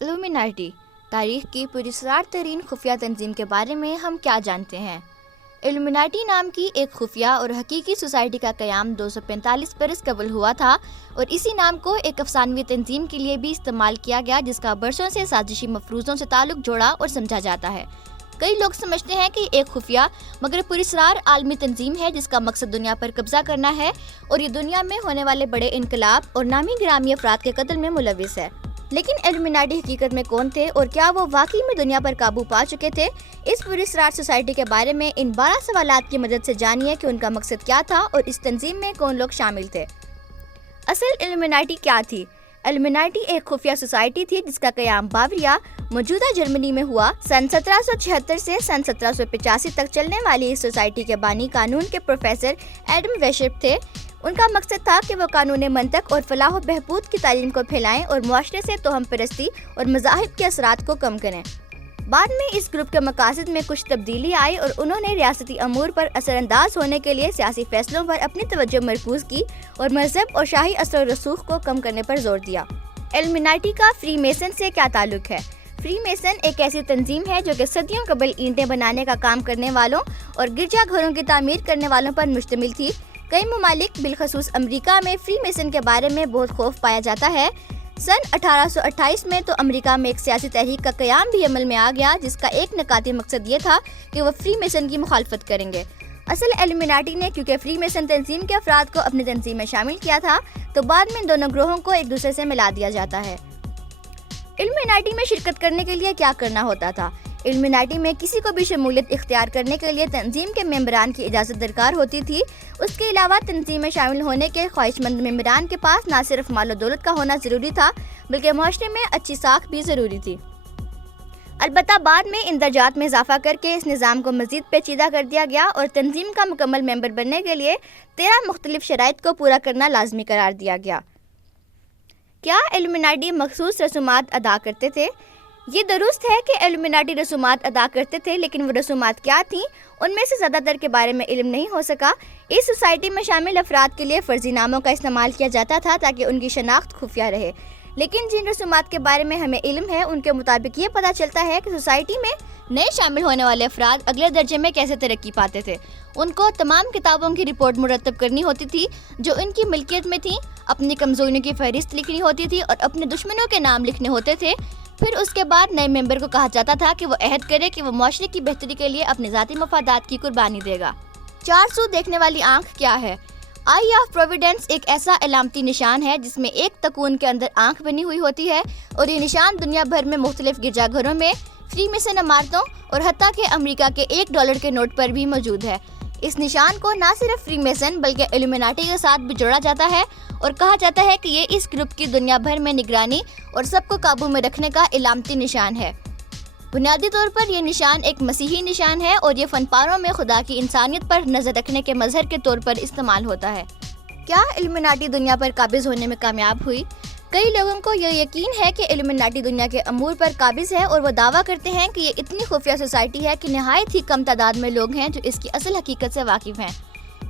الومناٹی تاریخ کی پراسرار ترین خفیہ تنظیم کے بارے میں ہم کیا جانتے ہیں؟ الومناٹی نام کی ایک خفیہ اور حقیقی سوسائٹی کا قیام 245 برس قبل ہوا تھا، اور اسی نام کو ایک افسانوی تنظیم کے لیے بھی استعمال کیا گیا جس کا برسوں سے سازشی مفروضوں سے تعلق جوڑا اور سمجھا جاتا ہے۔ کئی لوگ سمجھتے ہیں کہ ایک خفیہ مگر پراسرار عالمی تنظیم ہے جس کا مقصد دنیا پر قبضہ کرنا ہے، اور یہ دنیا میں ہونے والے بڑے انقلاب اور نامی گرامی افراد کے قتل میں ملوث ہے۔ لیکن الومناٹی حقیقت میں کون تھے اور کیا وہ واقعی میں دنیا پر قابو پا چکے تھے؟ اس پراسرار سوسائٹی کے بارے میں ان 12 سوالات کی مدد سے جانیے کہ ان کا مقصد کیا تھا اور اس تنظیم میں کون لوگ شامل تھے۔ اصل الومناٹی کیا تھی؟ الومناٹی ایک خفیہ سوسائٹی تھی جس کا قیام باواریا، موجودہ جرمنی میں ہوا۔ سن 1776 سے سن 1785 تک چلنے والی اس سوسائٹی کے بانی قانون کے پروفیسر ایڈم ویشپ تھے۔ ان کا مقصد تھا کہ وہ قانون منطق اور فلاح و بہبود کی تعلیم کو پھیلائیں اور معاشرے سے توہم پرستی اور مذاہب کے اثرات کو کم کریں۔ بعد میں اس گروپ کے مقاصد میں کچھ تبدیلی آئی اور انہوں نے ریاستی امور پر اثر انداز ہونے کے لیے سیاسی فیصلوں پر اپنی توجہ مرکوز کی اور مذہب اور شاہی اثر و رسوخ کو کم کرنے پر زور دیا۔ الومناٹی کا فری میسن سے کیا تعلق ہے؟ فری میسن ایک ایسی تنظیم ہے جو کہ صدیوں قبل اینٹیں بنانے کا کام کرنے والوں اور گرجا گھروں کی تعمیر کرنے والوں پر مشتمل تھی۔ کئی ممالک بالخصوص امریکہ میں فری میسن کے بارے میں بہت خوف پایا جاتا ہے۔ سن 1828 میں تو امریکہ میں ایک سیاسی تحریک کا قیام بھی عمل میں آ گیا جس کا ایک نکاتی مقصد یہ تھا کہ وہ فری میسن کی مخالفت کریں گے۔ اصل الومناٹی نے کیونکہ فری میسن تنظیم کے افراد کو اپنی تنظیم میں شامل کیا تھا تو بعد میں ان دونوں گروہوں کو ایک دوسرے سے ملا دیا جاتا ہے۔ الومناٹی میں شرکت کرنے کے لیے کیا کرنا ہوتا تھا؟ الومناٹی میں کسی کو بھی شمولیت اختیار کرنے کے لیے تنظیم کے ممبران کی اجازت درکار ہوتی تھی۔ اس کے علاوہ تنظیم میں شامل ہونے کے خواہش مند ممبران کے پاس نہ صرف مال و دولت کا ہونا ضروری تھا بلکہ معاشرے میں اچھی ساکھ بھی ضروری تھی۔ البتہ بعد میں اندراجات میں اضافہ کر کے اس نظام کو مزید پیچیدہ کر دیا گیا اور تنظیم کا مکمل ممبر بننے کے لیے 13 مختلف شرائط کو پورا کرنا لازمی قرار دیا گیا۔ کیا الومناٹی مخصوص رسومات ادا کرتے تھے؟ یہ درست ہے کہ الومناٹی رسومات ادا کرتے تھے، لیکن وہ رسومات کیا تھیں ان میں سے زیادہ تر کے بارے میں علم نہیں ہو سکا۔ اس سوسائٹی میں شامل افراد کے لیے فرضی ناموں کا استعمال کیا جاتا تھا تاکہ ان کی شناخت خفیہ رہے، لیکن جن رسومات کے بارے میں ہمیں علم ہے ان کے مطابق یہ پتہ چلتا ہے کہ سوسائٹی میں نئے شامل ہونے والے افراد اگلے درجے میں کیسے ترقی پاتے تھے۔ ان کو تمام کتابوں کی رپورٹ مرتب کرنی ہوتی تھی جو ان کی ملکیت میں تھیں، اپنی کمزوریوں کی فہرست لکھنی ہوتی تھی اور اپنے دشمنوں کے نام لکھنے ہوتے تھے۔ پھر اس کے بعد نئے ممبر کو کہا جاتا تھا کہ وہ عہد کرے کہ وہ معاشرے کی بہتری کے لیے اپنے ذاتی مفادات کی قربانی دے گا۔ 400 دیکھنے والی آنکھ کیا ہے؟ آئی آف پروویڈنس ایک ایسا علامتی نشان ہے جس میں ایک تکون کے اندر آنکھ بنی ہوئی ہوتی ہے، اور یہ نشان دنیا بھر میں مختلف گرجا گھروں میں، فری میسن عمارتوں اور حتیٰ کہ امریکہ کے $1 کے نوٹ پر بھی موجود ہے۔ اس نشان کو نہ صرف فری میسن بلکہ الومناٹی کے ساتھ بھی جوڑا جاتا ہے اور کہا جاتا ہے کہ یہ اس گروپ کی دنیا بھر میں نگرانی اور سب کو قابو میں رکھنے کا علامتی نشان ہے۔ بنیادی طور پر یہ نشان ایک مسیحی نشان ہے اور یہ فن پاروں میں خدا کی انسانیت پر نظر رکھنے کے مظہر کے طور پر استعمال ہوتا ہے۔ کیا الومناٹی دنیا پر قابض ہونے میں کامیاب ہوئی؟ کئی لوگوں کو یہ یقین ہے کہ الومناٹی دنیا کے امور پر قابض ہے اور وہ دعویٰ کرتے ہیں کہ یہ اتنی خفیہ سوسائٹی ہے کہ نہایت ہی کم تعداد میں لوگ ہیں جو اس کی اصل حقیقت سے واقف ہیں۔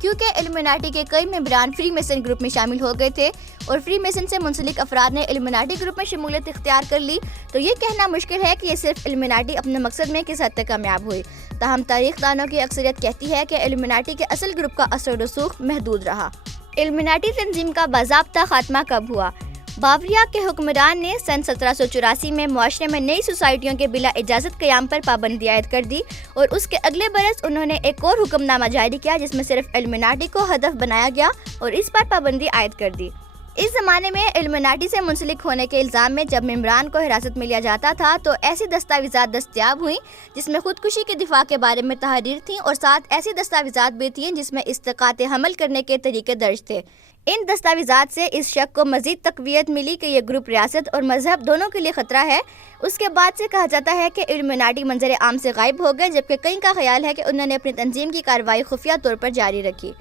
کیونکہ الومناٹی کے کئی ممبران فری میسن گروپ میں شامل ہو گئے تھے اور فری میسن سے منسلک افراد نے الومناٹی گروپ میں شمولیت اختیار کر لی، تو یہ کہنا مشکل ہے کہ یہ صرف الومناٹی اپنے مقصد میں کس حد تک کامیاب ہوئی۔ تاہم تاریخ دانوں کی اکثریت کہتی ہے کہ الومناٹی کے اصل گروپ کا اثر و رسوخ محدود رہا۔ الومناٹی تنظیم کا باضابطہ خاتمہ کب ہوا؟ باواریا کے حکمران نے سن 1784 میں معاشرے میں نئی سوسائٹیوں کے بلا اجازت قیام پر پابندی عائد کر دی، اور اس کے اگلے برس انہوں نے ایک اور حکم نامہ جاری کیا جس میں صرف الومناٹی کو ہدف بنایا گیا اور اس پر پابندی عائد کر دی۔ اس زمانے میں الومناٹی سے منسلک ہونے کے الزام میں جب ممبران کو حراست میں لیا جاتا تھا تو ایسی دستاویزات دستیاب ہوئیں جس میں خودکشی کے دفاع کے بارے میں تحریر تھیں، اور ساتھ ایسی دستاویزات بھی تھیں جس میں اسقاط حمل کرنے کے طریقے درج تھے۔ ان دستاویزات سے اس شک کو مزید تقویت ملی کہ یہ گروپ ریاست اور مذہب دونوں کے لیے خطرہ ہے۔ اس کے بعد سے کہا جاتا ہے کہ الومناٹی منظر عام سے غائب ہو گئے، جبکہ کئی کا خیال ہے کہ انہوں نے اپنی تنظیم کی کارروائی خفیہ طور پر جاری رکھی۔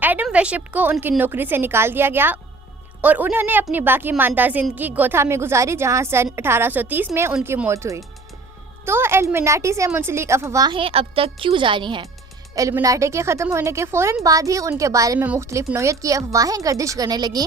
ایڈم ویشپ کو ان کی نوکری سے نکال دیا گیا اور انہوں نے اپنی باقی ماندہ زندگی گوتھا میں گزاری، جہاں سن 1830 میں ان کی موت ہوئی۔ تو الومناٹی سے منسلک افواہیں اب تک کیوں جاری ہیں؟ الومناٹی کے ختم ہونے کے فوراً بعد ہی ان کے بارے میں مختلف نوعیت کی افواہیں گردش کرنے لگیں،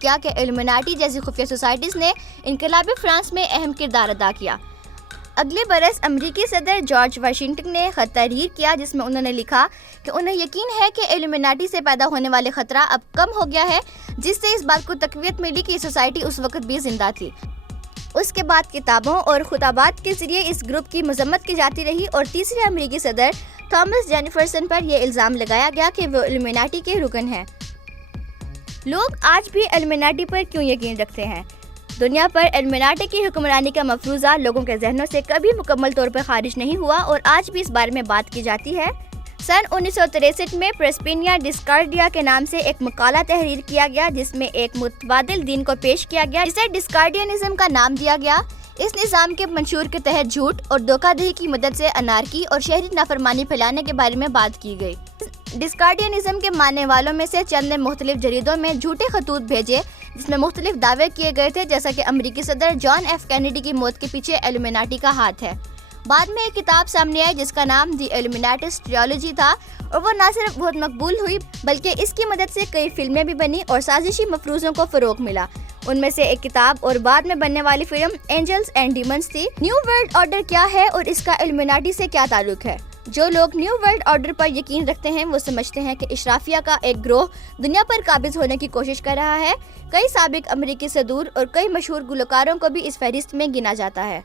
کیا کہ ایلومیناٹی جیسی خفیہ سوسائٹیز نے انقلابی فرانس میں اہم کردار ادا کیا۔ اگلے برس امریکی صدر جارج واشنگٹن نے خط تحریر کیا جس میں انہوں نے لکھا کہ انہیں یقین ہے کہ ایلومیناٹی سے پیدا ہونے والے خطرہ اب کم ہو گیا ہے، جس سے اس بات کو تقویت ملی کہ یہ سوسائٹی اس وقت بھی زندہ تھی۔ اس کے بعد کتابوں اور خطابات کے ذریعے اس گروپ کی مذمت کی جاتی رہی اور تیسرے امریکی صدر تھامس جیفرسن پر یہ الزام لگایا گیا کہ وہ ایلومیناٹی کے رکن ہیں۔ لوگ آج بھی ایلومیناٹی پر کیوں یقین رکھتے ہیں؟ دنیا پر ایلومیناٹی کی حکمرانی کا مفروضہ لوگوں کے ذہنوں سے کبھی مکمل طور پر خارج نہیں ہوا اور آج بھی اس بارے میں بات کی جاتی ہے۔ سن 1963 میں پریسپینیا ڈسکارڈیا کے نام سے ایک مقالہ تحریر کیا گیا جس میں ایک متبادل دین کو پیش کیا گیا جسے ڈسکارڈینزم کا نام دیا گیا۔ اس نظام کے منشور کے تحت جھوٹ اور دھوکہ دہی کی مدد سے انارکی اور شہری نافرمانی پھیلانے کے بارے میں بات کی گئی۔ ڈسکارڈینزم کے ماننے والوں میں سے چند نے مختلف جریدوں میں جھوٹے خطوط بھیجے جس میں مختلف دعوے کیے گئے تھے جیسا کہ امریکی صدر جان ایف کینیڈی کی موت کے پیچھے ایلومیناٹی کا ہاتھ ہے۔ بعد میں ایک کتاب سامنے آئی جس کا نام دی ایلومیناٹس ٹریالوجی تھا اور وہ نہ صرف بہت مقبول ہوئی بلکہ اس کی مدد سے کئی فلمیں بھی بنی اور سازشی مفروضوں کو فروغ ملا۔ ان میں سے ایک کتاب اور بعد میں بننے والی فلم اینجلز اینڈ ڈیمنز تھی۔ نیو ورلڈ آرڈر کیا ہے اور اس کا ایلومیناٹی سے کیا تعلق ہے؟ جو لوگ نیو ورلڈ آرڈر پر یقین رکھتے ہیں وہ سمجھتے ہیں کہ اشرافیہ کا ایک گروہ دنیا پر قابض ہونے کی کوشش کر رہا ہے۔ کئی سابق امریکی صدور اور کئی مشہور گلوکاروں کو بھی اس فہرست میں گنا جاتا ہے۔